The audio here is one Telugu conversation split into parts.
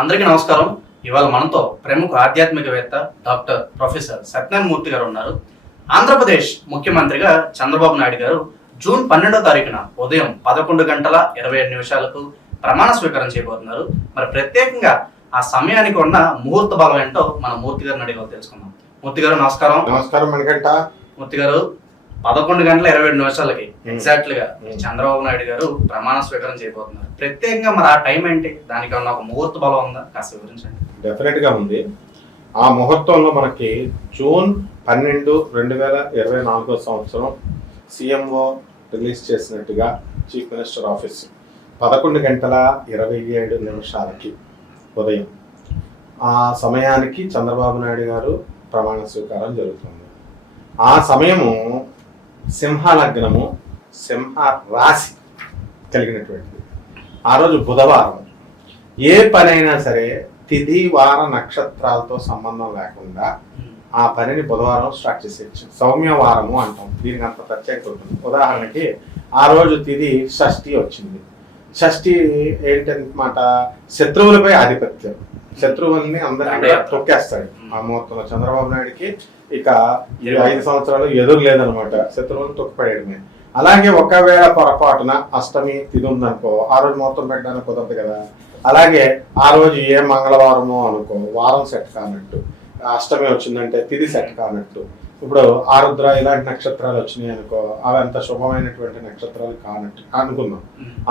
అందరికీ నమస్కారం. ఇవాళ మనతో ప్రముఖ ఆధ్యాత్మికవేత్త డాక్టర్ ప్రొఫెసర్ సత్యనారాయణ మూర్తి గారు ఉన్నారు. ఆంధ్రప్రదేశ్ ముఖ్యమంత్రిగా చంద్రబాబు నాయుడు గారు జూన్ 12వ తారీఖున ఉదయం 11:27 ప్రమాణ స్వీకారం చేయబోతున్నారు. మరి ప్రత్యేకంగా ఆ సమయానికి ఉన్న ముహూర్త బలం ఏంటో మన మూర్తి గారిని అడిగి తెలుసుకుందాం. మూర్తి గారు నమస్కారం. నమస్కారం మనకంట. మూర్తి గారు 11:27 ఎగ్జాక్ట్ గా చంద్రబాబు నాయుడు గారు ప్రమాణ స్వీకారం చేయబోతున్నారు. ప్రత్యేకంగా మరి ఆ టైం ఏంటి? దానికి ఏమన్నా ఒక ముహూర్త బలం ఉందా? కాస్త వివరించండి. డెఫినెట్ గా ఉంది. ఆ ముహూర్తంలో మనకి జూన్ 12, 2024 సంవత్సరం సిఎంఓ రిలీజ్ చేసినట్టుగా చీఫ్ మినిస్టర్ ఆఫీస్ 11:27 ఉదయం ఆ సమయానికి చంద్రబాబు నాయుడు గారు ప్రమాణ స్వీకారం జరుగుతుంది. ఆ సమయము సింహ లగ్నము, సింహ రాశి కలిగినటువంటిది. ఆ రోజు బుధవారం. ఏ పనైనా సరే తిథి వార నక్షత్రాలతో సంబంధం లేకుండా ఆ పనిని బుధవారం స్టార్ట్ చేసేయచ్చు. సౌమ్యవారము అంటాం. దీనికి అంత ప్రత్యేకత ఉంటుంది. ఉదాహరణకి ఆ రోజు తిథి షష్ఠి వచ్చింది. షష్ఠి ఏంటన్నమాట, శత్రువులపై ఆధిపత్యం. శత్రువుల్ని అందరినీ తొక్కేస్తాడు ఆ ముహూర్తంలో. చంద్రబాబు నాయుడికి ఇక 5 సంవత్సరాలు ఎదురు లేదనమాట. శత్రువులను తొక్కిపడేయడమే. అలాగే ఒకవేళ పొరపాటున అష్టమి తిథి ఉందనుకో, ఆ రోజు ముహూర్తం పెట్టడానికి కుదరదు కదా. అలాగే ఆ రోజు ఏ మంగళవారమో అనుకో, వారం సెట్ కానట్టు. అష్టమి వచ్చిందంటే తిథి సెట్ కానట్టు. ఇప్పుడు ఆరుద్ర ఇలాంటి నక్షత్రాలు వచ్చినాయి అనుకో, అవి అంత శుభమైనటువంటి నక్షత్రాలు కానట్టు అనుకుందాం.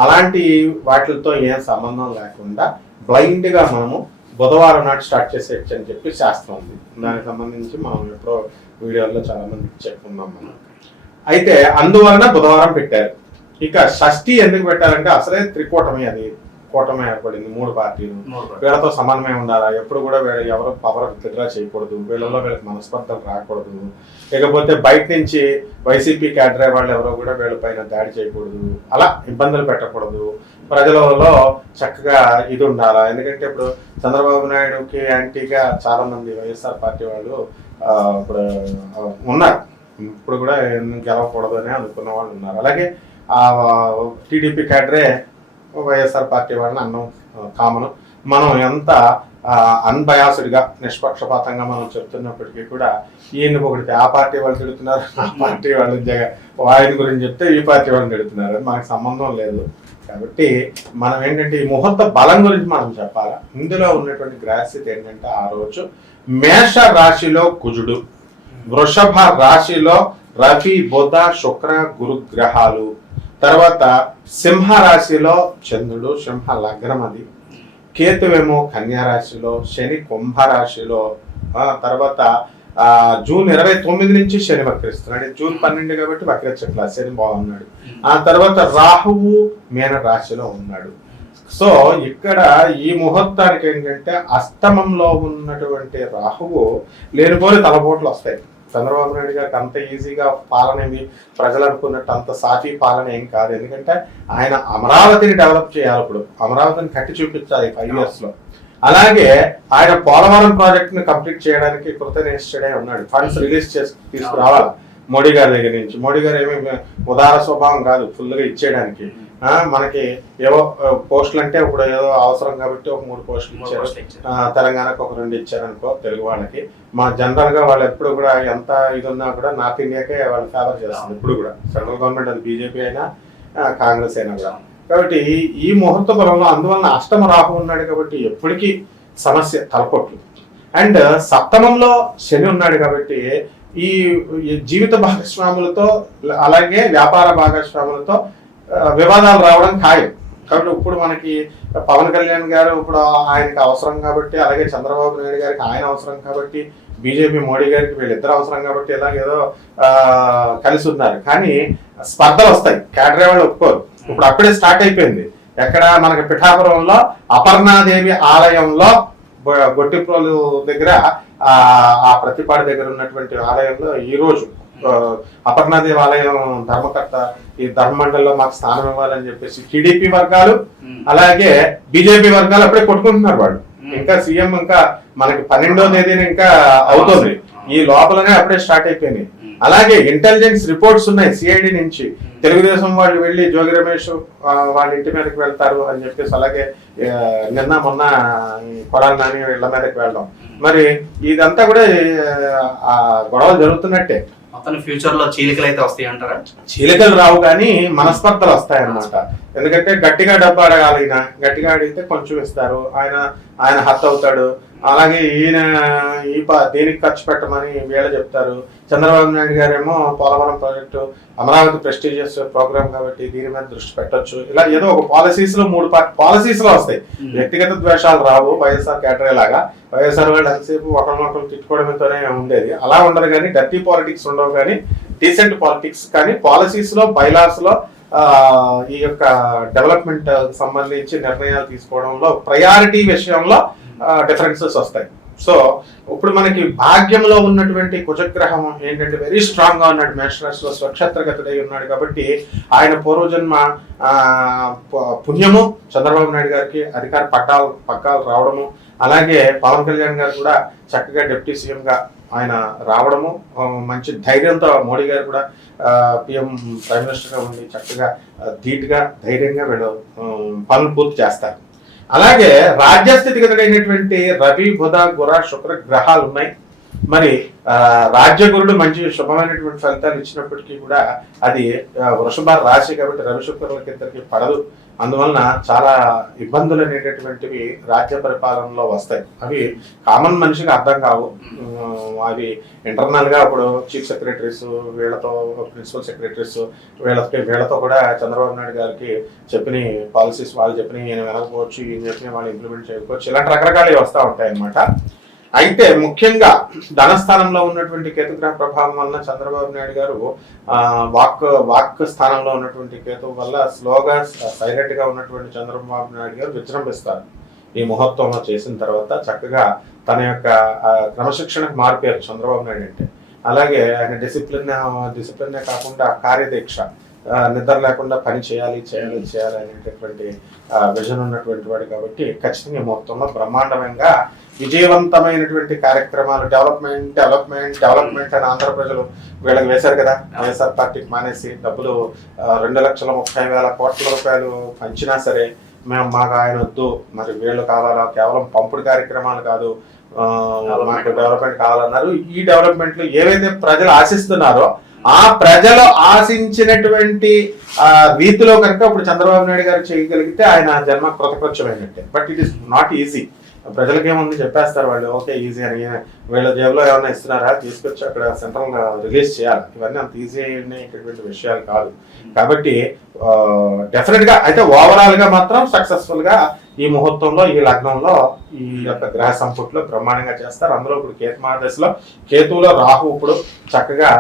అలాంటి వాటితో ఏం సంబంధం లేకుండా బ్లైండ్ గా మనము బుధవారం నాటి స్టార్ట్ చేసేయచ్చు అని చెప్పి శాస్త్రం ఉంది. దానికి సంబంధించి మనం ఎప్పుడో వీడియోల్లో చాలా మంది చెప్పుకున్నాం మనం. అయితే అందువలన బుధవారం పెట్టారు. ఇక షష్ఠి ఎందుకు పెట్టారంటే అసలే త్రికూటమి, అది కూటమి ఏర్పడింది. 3 పార్టీలు. వీళ్ళతో సమన్వయం ఉండాలా. ఎప్పుడు కూడా వీళ్ళు ఎవరు పవర్ విత్డ్రా చేయకూడదు. వీళ్ళలో వీళ్ళకి మనస్పర్ధలు రాకూడదు. ఇకపోతే బయట నుంచి వైసీపీ క్యాడర్ వాళ్ళు ఎవరో కూడా వీళ్ళ పైన దాడి చేయకూడదు. అలా ఇబ్బందులు పెట్టకూడదు. ప్రజలలో చక్కగా ఇది ఉండాలా. ఎందుకంటే ఇప్పుడు చంద్రబాబు నాయుడుకి యాంటీగా చాలా మంది వైఎస్ఆర్ పార్టీ వాళ్ళు ఇప్పుడు ఉన్నారు. ఇప్పుడు కూడా గెలవకూడదు అని అనుకున్న వాళ్ళు ఉన్నారు. అలాగే టీడీపీ క్యాడరే వైఎస్ఆర్ పార్టీ వాళ్ళని అన్నం కామను. మనం ఎంత అన్బయాస్డ్గా నిష్పక్షపాతంగా మనం చెప్తున్నప్పటికీ కూడా ఈయన ఒకటి ఆ పార్టీ వాళ్ళు తిడుతున్నారు, ఆ పార్టీ వాళ్ళు ఆయన గురించి చెప్తే ఈ పార్టీ వాళ్ళని తిడుతున్నారు. అది మనకు సంబంధం లేదు. కాబట్టి మనం ఏంటంటే ఈ ముహూర్త బలం గురించి మనం చెప్పాలా. ఇందులో ఉన్నటువంటి గ్రహస్థితి ఏంటంటే ఆ రోజు మేష రాశిలో కుజుడు, వృషభ రాశిలో రవి, బుధ, శుక్ర, గురు గ్రహాలు, తర్వాత సింహ రాశిలో చంద్రుడు, సింహ లగ్నం అది. కేతువేమో కన్యా రాశిలో, శని కుంభ రాశిలో. తర్వాత జూన్ 29 నుంచి శని వక్రిస్తున్నాడు. జూన్ 12 కాబట్టి వక్రించట్లా, శని బాగున్నాడు. ఆ తర్వాత రాహువు మీన రాశిలో ఉన్నాడు. సో ఇక్కడ ఈ ముహూర్తానికి ఏంటంటే అష్టమంలో ఉన్నటువంటి రాహువు లేనిపోని తలపోట్లు వస్తాయి. చంద్రబాబు నాయుడు గారికి అంత ఈజీగా పాలన ఏమి ప్రజలు అనుకున్నట్టు అంత సాఫీ పాలన ఏం కాదు. ఎందుకంటే ఆయన అమరావతిని డెవలప్ చేయాలి. ఇప్పుడు అమరావతిని కట్టి చూపించాలి 5 years లో. అలాగే ఆయన పోలవరం ప్రాజెక్ట్ ని కంప్లీట్ చేయడానికి కృతనిశ్చయుడై ఉన్నాడు. ఫండ్స్ రిలీజ్ చేసి తీసుకురావాలి మోడీ గారి దగ్గర నుంచి. మోడీ గారు ఏమి ఉదార స్వభావం కాదు ఫుల్ గా ఇచ్చేయడానికి. మనకి ఏవో పోస్టులు అంటే ఇప్పుడు ఏదో అవసరం కాబట్టి ఒక 3 పోస్టులు ఇచ్చారు. తెలంగాణకు ఒక 2 ఇచ్చారనుకో తెలుగు వాళ్ళకి. మా జనరల్ గా వాళ్ళు ఎప్పుడు కూడా ఎంత ఇది ఉన్నా కూడా నార్త్ ఇండియాకే వాళ్ళు ఫేవర్ చేస్తుంది ఇప్పుడు కూడా. సెంట్రల్ గవర్నమెంట్ అది బీజేపీ అయినా కాంగ్రెస్ అయినా కూడా. కాబట్టి ఈ ముహూర్త బలంలో అందువలన అష్టమ రాహు ఉన్నాడు కాబట్టి ఎప్పటికీ సమస్య తలకొట్లు. అండ్ సప్తమంలో శని ఉన్నాడు కాబట్టి ఈ జీవిత భాగస్వాములతో అలాగే వ్యాపార భాగస్వాములతో వివాదాలు రావడం ఖాయం. కాబట్టి ఇప్పుడు మనకి పవన్ కళ్యాణ్ గారు ఇప్పుడు ఆయనకి అవసరం కాబట్టి, అలాగే చంద్రబాబు నాయుడు గారికి ఆయన అవసరం కాబట్టి, బీజేపీ మోడీ గారికి వీళ్ళిద్దరు అవసరం కాబట్టి ఇలాగేదో కలిసి ఉన్నారు. కానీ స్పర్ధలు వస్తాయి. క్యాడరే వాళ్ళు ఒప్పుకోరు. ఇప్పుడు అప్పుడే స్టార్ట్ అయిపోయింది. ఎక్కడ మనకి పిఠాపురంలో అపర్ణాదేవి ఆలయంలో గొట్టిప్రోలు దగ్గర ఆ ప్రతిపాడు దగ్గర ఉన్నటువంటి ఆలయంలో ఈ రోజు అపర్ణాదేవి ఆలయం ధర్మకర్త ఈ ధర్మమండలిలో మాకు స్థానం ఇవ్వాలని చెప్పేసి టీడీపీ వర్గాలు అలాగే బీజేపీ వర్గాలు అప్పుడే కొట్టుకుంటున్నారు. వాళ్ళు ఇంకా సీఎం ఇంకా మనకి 12వ తేదీన ఇంకా అవుతుంది. ఈ లోపలనే అప్పుడే స్టార్ట్ అయిపోయినాయి. అలాగే ఇంటెలిజెన్స్ రిపోర్ట్స్ ఉన్నాయి సిఐడి నుంచి. తెలుగుదేశం వాళ్ళు వెళ్ళి జోగి రమేష్ వాళ్ళ ఇంటి మీదకి వెళ్తారు అని చెప్పేసి, అలాగే నిన్న మొన్న కొడాలి నాని ఇళ్ల మీదకి వెళ్ళడం, మరి ఇదంతా కూడా గొడవలు జరుగుతున్నట్టే. మొత్తం ఫ్యూచర్ లో చీలికలు అయితే వస్తాయి అంటారా? చీలికలు రావు కానీ మనస్పర్ధలు వస్తాయన్నమాట. ఎందుకంటే గట్టిగా డబ్బు అడగాలి, ఈయన గట్టిగా అడిగితే కొంచెం ఇస్తారు, ఆయన హత్ అవుతాడు. అలాగే ఈయన దేనికి ఖర్చు పెట్టమని వీళ్ళు చెప్తారు. చంద్రబాబు నాయుడు గారేమో Polavaram project Amaravati prestigious programme కాబట్టి దీని మీద దృష్టి పెట్టొచ్చు. ఇలా ఏదో ఒక పాలసీస్ లో 3 పాలసీస్ లో వస్తాయి. వ్యక్తిగత ద్వేషాలు రావు. వైఎస్ఆర్ కేటరీ లాగా వైఎస్ఆర్ వాళ్ళు ఎంతసేపు ఒకరినొకరు తిట్టుకోవడంతోనే ఉండేది, అలా ఉండదు. కానీ డర్టీ పాలిటిక్స్ ఉండవు, కానీ డీసెంట్ పాలిటిక్స్. కానీ పాలసీస్ లో, బైలాస్ లో ఈ యొక్క డెవలప్మెంట్ సంబంధించి నిర్ణయాలు తీసుకోవడంలో ప్రయారిటీ విషయంలో డిఫరెన్సెస్ వస్తాయి. సో ఇప్పుడు మనకి భాగ్యంలో ఉన్నటువంటి కుజగ్రహం ఏంటంటే వెరీ స్ట్రాంగ్ గా ఉన్నాడు, మేషరాశిలో స్వక్షేత్రగతుడై ఉన్నాడు. కాబట్టి ఆయన పూర్వజన్మ పుణ్యము చంద్రబాబు నాయుడు గారికి అధికార పగ్గాలు రావడము, అలాగే పవన్ కళ్యాణ్ గారు కూడా చక్కగా డిప్యూటీ సీఎం గా ఆయన రావడము, మంచి ధైర్యంతో మోడీ గారు కూడా పిఎం ప్రైమ్ మినిస్టర్ గా ఉండి చక్కగా ధీటుగా ధైర్యంగా వీళ్ళు పనులు పూర్తి చేస్తారు. అలాగే రాజ్యస్థితిగతుడైనటువంటి రవి, బుధ, గుర, శుక్ర గ్రహాలు ఉన్నాయి. మరి రాజ్యగురుడు మంచి శుభమైనటువంటి ఫలితాలు ఇచ్చినప్పటికీ కూడా అది వృషభ రాశి కాబట్టి రవి శుక్రులకి ఇద్దరికి పడదు. అందువలన చాలా ఇబ్బందులు అనేటటువంటివి రాజ్య పరిపాలనలో వస్తాయి. అవి కామన్ మనిషికి అర్థం కావు. అవి ఇంటర్నల్ గా ఇప్పుడు చీఫ్ సెక్రటరీస్ వీళ్ళతో, ప్రిన్సిపల్ సెక్రటరీస్ వీళ్ళతో కూడా చంద్రబాబు నాయుడు గారికి చెప్పిన పాలసీస్ వాళ్ళు చెప్పిన ఈయన వినకపోవచ్చు, ఈయన చెప్పిన వాళ్ళు ఇంప్లిమెంట్ చేయకపోవచ్చు, ఇలాంటి రకరకాలు వస్తూ ఉంటాయి అన్నమాట. అయితే ముఖ్యంగా ధనస్థానంలో ఉన్నటువంటి కేతుగ్రహ ప్రభావం వలన చంద్రబాబు నాయుడు గారు వాక్ స్థానంలో ఉన్నటువంటి కేతువు వల్ల స్లోగా సైలెంట్ గా ఉన్నటువంటి చంద్రబాబు నాయుడు గారు విజృంభిస్తారు. ఈ ముహూర్తంలో చేసిన తర్వాత చక్కగా తన యొక్క క్రమశిక్షణకు మారిపోయారు చంద్రబాబు నాయుడు అంటే. అలాగే ఆయన డిసిప్లిన్ కాకుండా కార్యదీక్ష, నిద్ర లేకుండా పని చేయాలి అనేటటువంటి విజన్ ఉన్నటువంటి వాడు కాబట్టి ఖచ్చితంగా మొత్తంలో బ్రహ్మాండంగా విజయవంతమైనటువంటి కార్యక్రమాలు డెవలప్మెంట్ అని ఆంధ్ర ప్రజలు వీళ్ళకి వేశారు కదా. వైఎస్ఆర్ పార్టీకి మానేసి డబ్బులు 2,30,000 కోట్ల రూపాయలు పంచినా సరే మాకు ఆయన వద్దు, మరి వీళ్ళు కావాలా, కేవలం పంపుడు కార్యక్రమాలు కాదు, మాకు డెవలప్మెంట్ కావాలన్నారు. ఈ డెవలప్మెంట్లు ఏవైతే ప్రజలు ఆశిస్తున్నారో ఆ ప్రజలు ఆశించినటువంటి రీతిలో కనుక ఇప్పుడు చంద్రబాబు నాయుడు గారు చేయగలిగితే ఆయన జన్మ కృతకృత్యమైనట్టే. But it is not easy. ప్రజలకి ఏముంది చెప్పేస్తారు వాళ్ళు, ఓకే ఈజీ అని. వీళ్ళ జేబులో ఏమైనా ఇస్తున్నారా, తీసుకొచ్చి అక్కడ సెంట్రల్ రిలీజ్ చేయాలి. ఇవన్నీ అంత ఈజీ అయినటువంటి విషయాలు కాదు. కాబట్టి డెఫినెట్ గా అయితే ఓవరాల్ గా మాత్రం సక్సెస్ఫుల్ గా ఈ ముహూర్తంలో, ఈ లగ్నంలో, ఈ యొక్క గ్రహ సంపుట్లో బ్రహ్మాండంగా చేస్తారు. అందులో ఇప్పుడు కేతు మహాదశలో కేతువులో రాహు ఇప్పుడు చక్కగా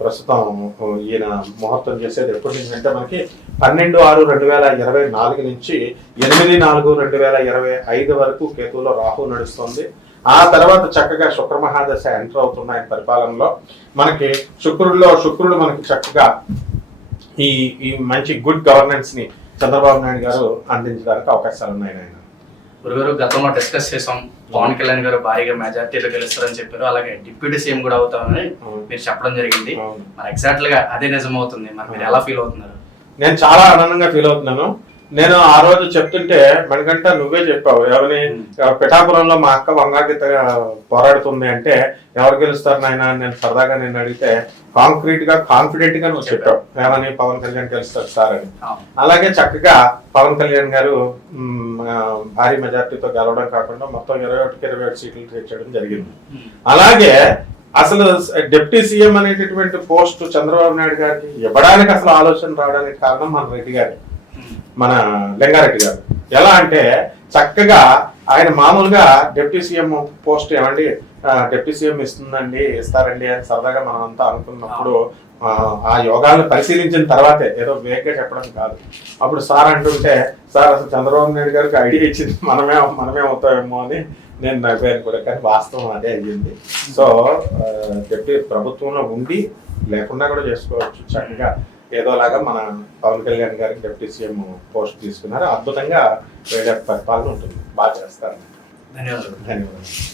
ప్రస్తుతం ఈయన ముహూర్తం చేసేది ఎప్పటి నుంచి అంటే మనకి 12/6/2024 నుంచి 8/4/2025 వరకు కేతువులో రాహు నడుస్తుంది. ఆ తర్వాత చక్కగా శుక్ర మహాదశ ఎంటర్ అవుతున్న ఆయన పరిపాలనలో మనకి శుక్రుడు మనకి చక్కగా ఈ మంచి గుడ్ గవర్నెన్స్ ని చంద్రబాబు నాయుడు గారు అందించడానికి అవకాశాలు ఉన్నాయి. ఆయన గురుగారు గతంలో డిస్కస్ చేసాం, పవన్ కళ్యాణ్ గారు భారీగా మెజార్టీలో గెలుస్తారని చెప్పారు, అలాగే డిప్యూటీ సీఎం కూడా అవుతామని మీరు చెప్పడం జరిగింది. మరి ఎగ్జాక్ట్ గా అదే నిజం అవుతుంది. మరి మీరు ఎలా ఫీల్ అవుతున్నారు? నేను చాలా ఆనందంగా ఫీల్ అవుతున్నాను. నేను ఆ రోజు చెప్తుంటే మనకంటే నువ్వే చెప్పావు, ఎవరిని పిఠాపురంలో మా అక్క వంగాగీత పోరాడుతుంది అంటే ఎవరు గెలుస్తారు నాయన నేను సరదాగా నేను అడిగితే కాన్ఫిడెంట్ గా నువ్వు చెప్పావు, ఏమని పవన్ కళ్యాణ్ గెలుస్తారు సార్ అని. అలాగే చక్కగా పవన్ కళ్యాణ్ గారు భారీ మెజార్టీతో గెలవడం కాకుండా మొత్తం 21-27 సీట్లు తెచ్చడం జరిగింది. అలాగే అసలు డిప్యూటీ సీఎం అనేటటువంటి పోస్ట్ చంద్రబాబు నాయుడు గారికి ఇవ్వడానికి అసలు ఆలోచన రావడానికి కారణం మన లింగారెడ్డి గారు. ఎలా అంటే చక్కగా ఆయన మామూలుగా డిప్యూటీ సీఎం పోస్ట్ ఏమండి డిప్యూటీ సీఎం ఇస్తారండి అని సరదాగా మనం అంతా అనుకున్నప్పుడు ఆ యోగాలను పరిశీలించిన తర్వాతే, ఏదో వేగ్గా చెప్పడం కాదు. అప్పుడు సార్ అంటుంటే, సార్ అసలు చంద్రబాబు నాయుడు గారికి ఐడియా ఇచ్చింది మనమే అవుతామేమో అని నేను నవ్వాను కూడా, కానీ వాస్తవం అదే అయ్యింది. సో డిప్యూటీ ప్రభుత్వంలో ఉండి లేకుండా కూడా చేసుకోవచ్చు చక్కగా. ఏదోలాగా మన పవన్ కళ్యాణ్ గారికి డిప్యూటీ సీఎం పోస్ట్ తీసుకున్నారు. అద్భుతంగా వేరే పరిపాలన ఉంటుంది, బాగా చేస్తారు. ధన్యవాదాలు.